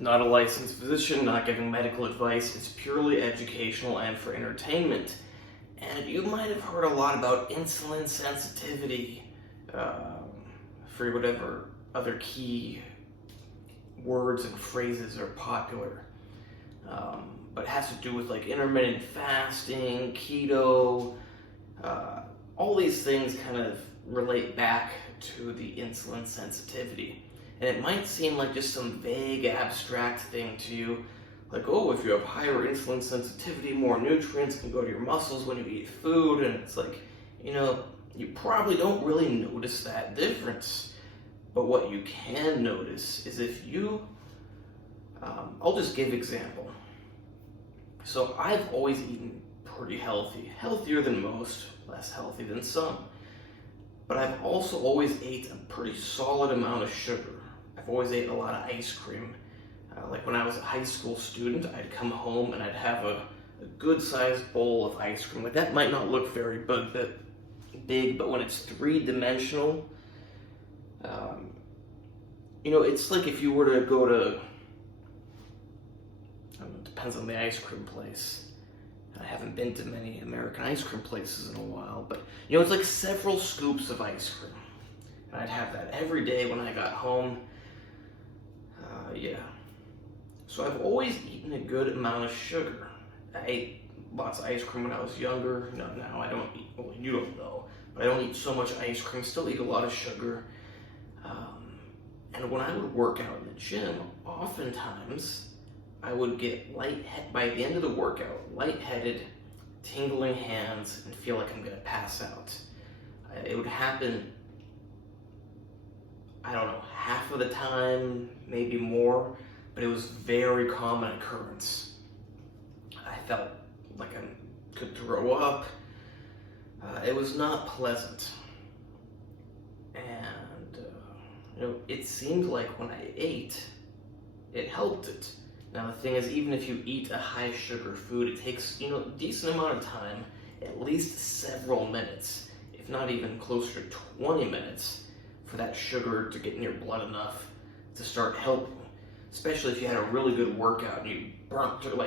Not a licensed physician, not giving medical advice. It's purely educational and for entertainment. And you might have heard a lot about insulin sensitivity, for whatever other key words and phrases are popular. But it has to do with like intermittent fasting, keto, all these things kind of relate back to the insulin sensitivity. And it might seem like just some vague, abstract thing to you, like, oh, if you have higher insulin sensitivity, more nutrients can go to your muscles when you eat food, and it's like, you probably don't really notice that difference. But what you can notice is if you, I'll just give example. So I've always eaten pretty healthy, healthier than most, less healthy than some. But I've also always ate a pretty solid amount of sugar. I've always ate a lot of ice cream. Like when I was a high school student, I'd come home and I'd have a good-sized bowl of ice cream. Like that might not look very big, but when it's three-dimensional, it's like if you were to go to, I don't know, it depends on the ice cream place. I haven't been to many American ice cream places in a while, but it's like several scoops of ice cream. And I'd have that every day when I got home. So I've always eaten a good amount of sugar. I ate lots of ice cream when I was younger. No, now I don't eat, well, you don't know, but I don't eat so much ice cream, still eat a lot of sugar. And when I would work out in the gym, oftentimes I would get lightheaded by the end of the workout, lightheaded, tingling hands, and feel like I'm gonna pass out. It would happen, I don't know, half of the time, maybe more, but it was very common occurrence. I felt like I could throw up. It was not pleasant. And, it seemed like when I ate, it helped it. Now the thing is, even if you eat a high sugar food, it takes, a decent amount of time, at least several minutes, if not even closer to 20 minutes, for that sugar to get in your blood enough to start helping. Especially if you had a really good workout and you burnt through,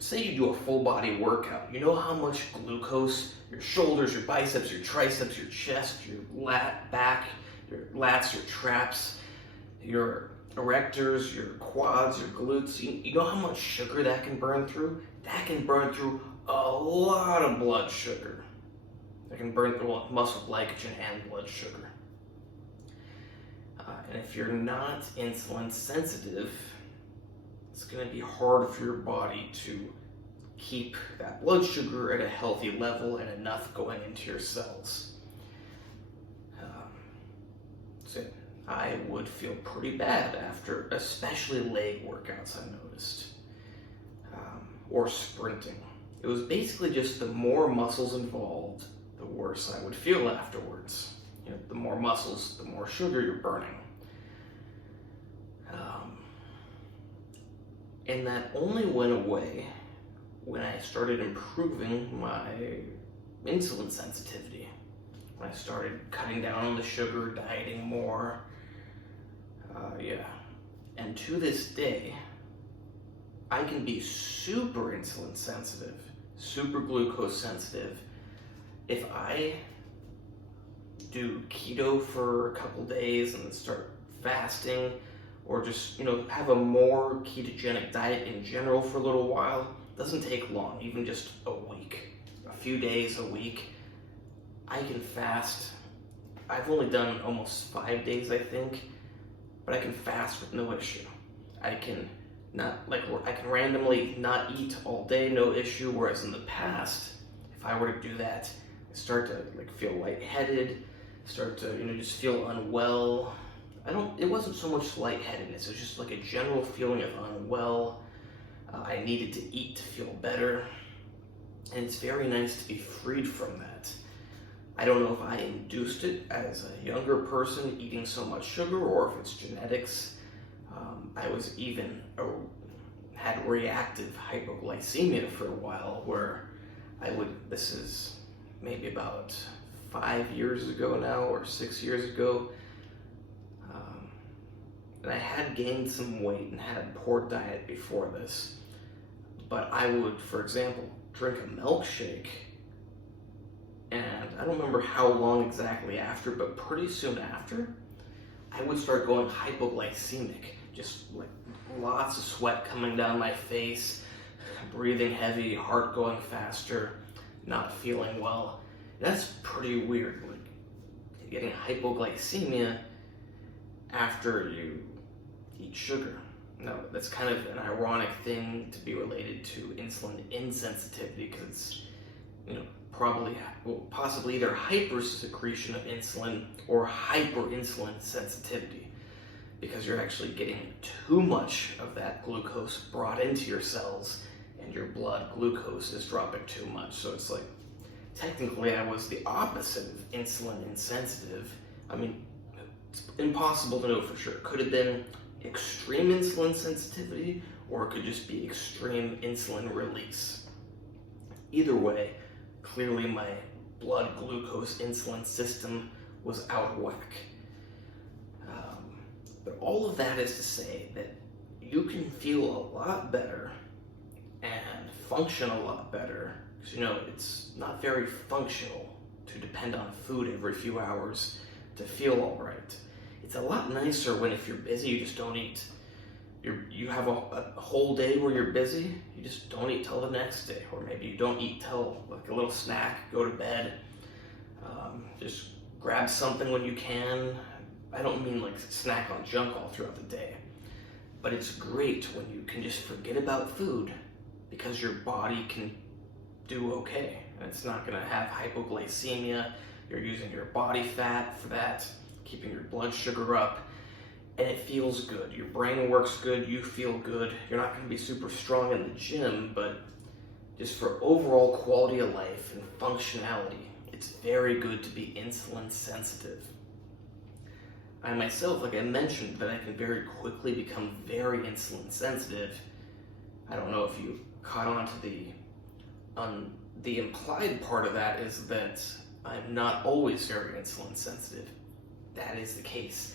say you do a full body workout, you know how much glucose your shoulders, your biceps, your triceps, your chest, your back, your lats, your traps, your erectors, your quads, your glutes, you know how much sugar that can burn through? That can burn through a lot of blood sugar. That can burn through muscle glycogen and blood sugar. And if you're not insulin sensitive, it's going to be hard for your body to keep that blood sugar at a healthy level and enough going into your cells. So I would feel pretty bad after, especially leg workouts, I noticed, or sprinting. It was basically just the more muscles involved, the worse I would feel afterwards. The more muscles, the more sugar you're burning. And that only went away when I started improving my insulin sensitivity. When I started cutting down on the sugar, dieting more. And to this day, I can be super insulin sensitive, super glucose sensitive. If I do keto for a couple days and then start fasting, or just, have a more ketogenic diet in general for a little while, doesn't take long, even just a week, a few days, a week, I can fast. I've only done almost 5 days, I think, but I can fast with no issue. I can randomly not eat all day, no issue, whereas in the past, if I were to do that, I start to feel lightheaded, start to, just feel unwell. It wasn't so much lightheadedness, it was just like a general feeling of unwell. I needed to eat to feel better. And it's very nice to be freed from that. I don't know if I induced it as a younger person eating so much sugar or if it's genetics. I was even had reactive hypoglycemia for a while where this is maybe about 5 years ago now or 6 years ago. And I had gained some weight and had a poor diet before this, but I would, for example, drink a milkshake, and I don't remember how long exactly after, but pretty soon after, I would start going hypoglycemic, just like lots of sweat coming down my face, breathing heavy, heart going faster, not feeling well. That's pretty weird, like getting hypoglycemia after you eat sugar. Now, that's kind of an ironic thing to be related to insulin insensitivity, because it's, possibly either hypersecretion of insulin or hyperinsulin sensitivity, because you're actually getting too much of that glucose brought into your cells and your blood glucose is dropping too much. So it's like, technically I was the opposite of insulin insensitive. I mean, it's impossible to know for sure. It could have been extreme insulin sensitivity, or it could just be extreme insulin release. Either way, clearly my blood glucose insulin system was out of whack. But all of that is to say that you can feel a lot better and function a lot better, because it's not very functional to depend on food every few hours to feel all right. It's a lot nicer when, if you're busy, you just don't eat. You have a whole day where you're busy, you just don't eat till the next day, or maybe you don't eat till like a little snack, go to bed, just grab something when you can. I don't mean like snack on junk all throughout the day, but it's great when you can just forget about food, because your body can do okay, and it's not going to have hypoglycemia. You're using your body fat for that, keeping your blood sugar up, and it feels good. Your brain works good, you feel good. You're not going to be super strong in the gym, but just for overall quality of life and functionality, it's very good to be insulin sensitive. I myself, like I mentioned, that I can very quickly become very insulin sensitive. I don't know if you caught on to the implied part of that is that I'm not always very insulin sensitive. That is the case.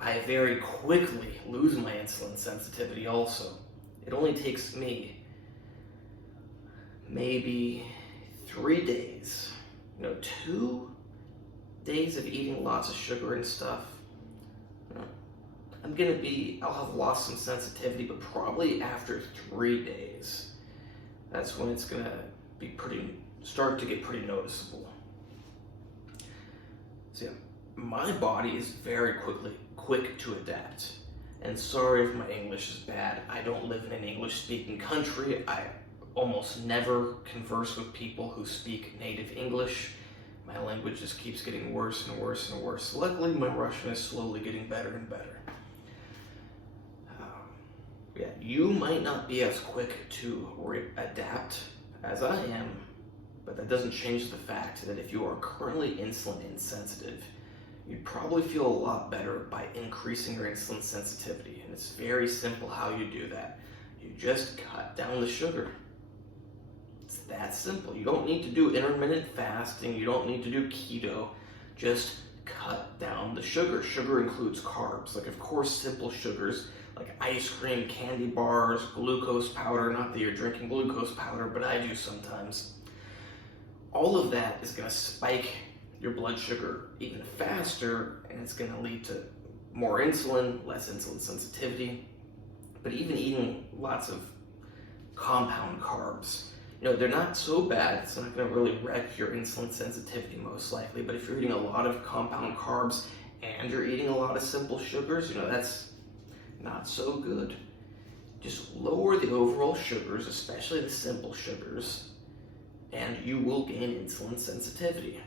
I very quickly lose my insulin sensitivity also. It only takes me maybe 3 days, 2 days of eating lots of sugar and stuff. I'll have lost some sensitivity, but probably after 3 days, that's when it's gonna be start to get pretty noticeable. So yeah, my body is very quick to adapt. And sorry if my English is bad. I don't live in an English-speaking country. I almost never converse with people who speak native English. My language just keeps getting worse and worse and worse. Luckily, my Russian is slowly getting better and better. You might not be as quick to adapt as I am, but that doesn't change the fact that if you are currently insulin insensitive, you'd probably feel a lot better by increasing your insulin sensitivity. And it's very simple how you do that. You just cut down the sugar. It's that simple. You don't need to do intermittent fasting. You don't need to do keto. Just cut down the sugar. Sugar includes carbs. Like, of course, simple sugars like ice cream, candy bars, glucose powder. Not that you're drinking glucose powder, but I do sometimes. All of that is going to spike your blood sugar even faster, and it's going to lead to more insulin, less insulin sensitivity. But even eating lots of compound carbs, they're not so bad. It's not going to really wreck your insulin sensitivity most likely. But if you're eating a lot of compound carbs and you're eating a lot of simple sugars, that's not so good. Just lower the overall sugars, especially the simple sugars, and you will gain insulin sensitivity.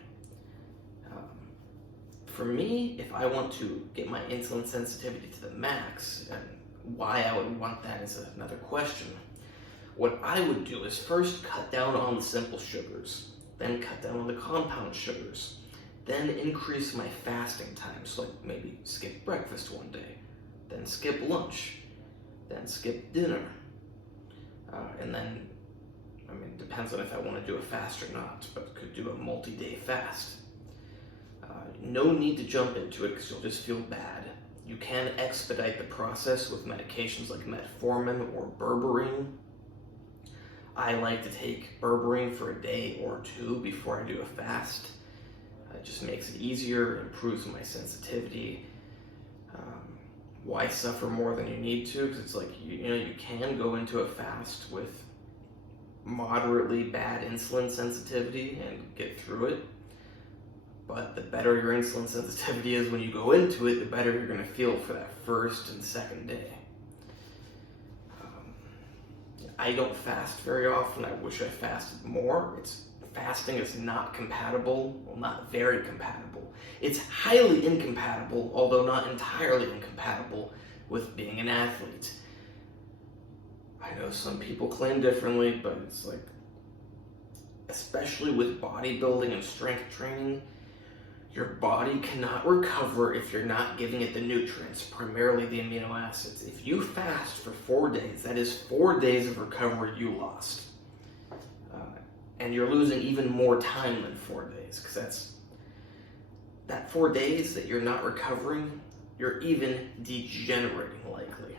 For me, if I want to get my insulin sensitivity to the max, and why I would want that is another question, what I would do is first cut down on the simple sugars, then cut down on the compound sugars, then increase my fasting times, like maybe skip breakfast one day, then skip lunch, then skip dinner, and then, depends on if I want to do a fast or not, but could do a multi-day fast. No need to jump into it because you'll just feel bad. You can expedite the process with medications like metformin or berberine. I like to take berberine for a day or two before I do a fast. It just makes it easier, improves my sensitivity. Why suffer more than you need to? Because it's like, you can go into a fast with moderately bad insulin sensitivity and get through it. But the better your insulin sensitivity is when you go into it, the better you're going to feel for that first and second day. I don't fast very often. I wish I fasted more. Fasting is not compatible, well, not very compatible. It's highly incompatible, although not entirely incompatible, with being an athlete. I know some people claim differently, but it's like, especially with bodybuilding and strength training, your body cannot recover if you're not giving it the nutrients, primarily the amino acids. If you fast for 4 days, that is 4 days of recovery you lost. And you're losing even more time than 4 days, because that 4 days that you're not recovering, you're even degenerating likely.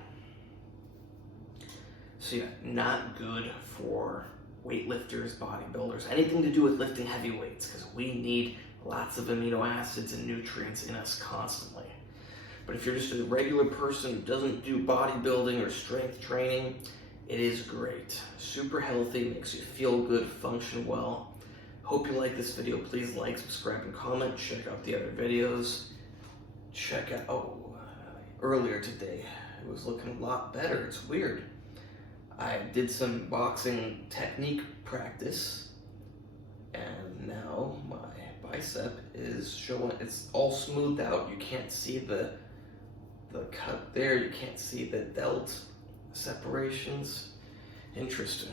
So yeah, not good for weightlifters, bodybuilders, anything to do with lifting heavy weights, because we need lots of amino acids and nutrients in us constantly. But if you're just a regular person who doesn't do bodybuilding or strength training, it is great. Super healthy, makes you feel good, function well. Hope you like this video. Please like, subscribe, and comment. Check out the other videos. Earlier today, it was looking a lot better. It's weird. I did some boxing technique practice, and now my bicep is showing, it's all smoothed out. You can't see the cut there. You can't see the delt separations. Interesting.